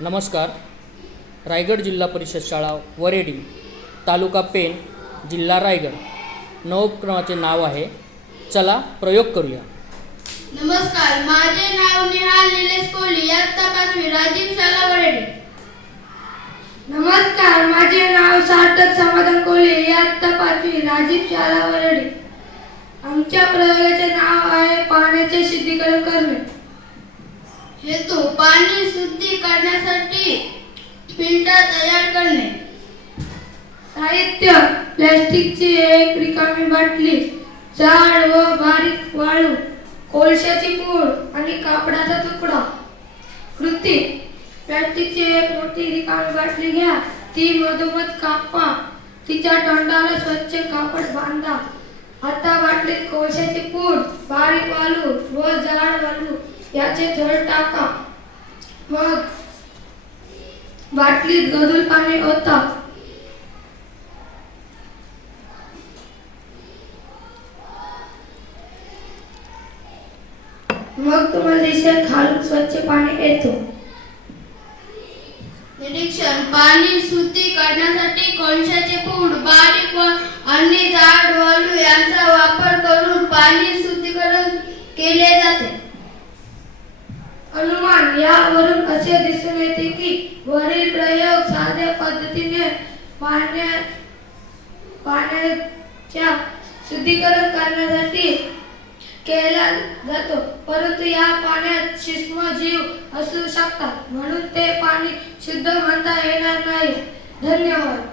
नमस्कार. रायगड जिल्हा परिषद शाळा वरेडी तालुका पेन जिल्हा रायगड. नवोपक्रमाचे नाव आहे चला प्रयोग करूया. नमस्कार माझे नाव निहाल निलेश कोहली इयत्ता पाचवी राजीव शाला वरेडी. नमस्कार माझे नाव सार्थक समाधान कोल्हे इयत्ता पाचवी राजीव शाळा वरडी. आमच्या प्रयोगाचे नाव आहे पाण्याचे शुद्धीकरण करणे. हेतू पाणी शुद्धी करण्यासाठी फिल्टर तयार करणे. साहित्य प्लॅस्टिकची एक रिकामी बाटली जाड व बारीक वाळू कोळशाची पूळ आणि कापडाचा तुकडा. कृती प्लॅस्टिकची एक मोठी रिकामी बाटली घ्या ती मधोमध कापा. तिच्या तोंडाला स्वच्छ कापड बांधा. आता बाटलीत कोळशाची पूड बारीक वाळू व जाड वाळू याचे थर टाका. मग बाटलीत गदूल पाणी ओता मग तुम्हाला दिसेल खालून स्वच्छ पाणी येतो. निरीक्षण पाणी सुती काढण्यासाठी कोळशाचे पूड बारीक व अन्य जाड वाळू यांचा वापर करून पाणी शुद्धीकरण केले जाते. यावरून असे दिसून येते की वरील प्रयोग साध्या पद्धतीने पाण्या पाण्याच्या शुद्धीकरण करण्यासाठी केला जातो. परंतु या पाण्यात सूक्ष्म जीव असू शकतात. म्हणून ते पाणी शुद्ध म्हणता येणार नाही. धन्यवाद.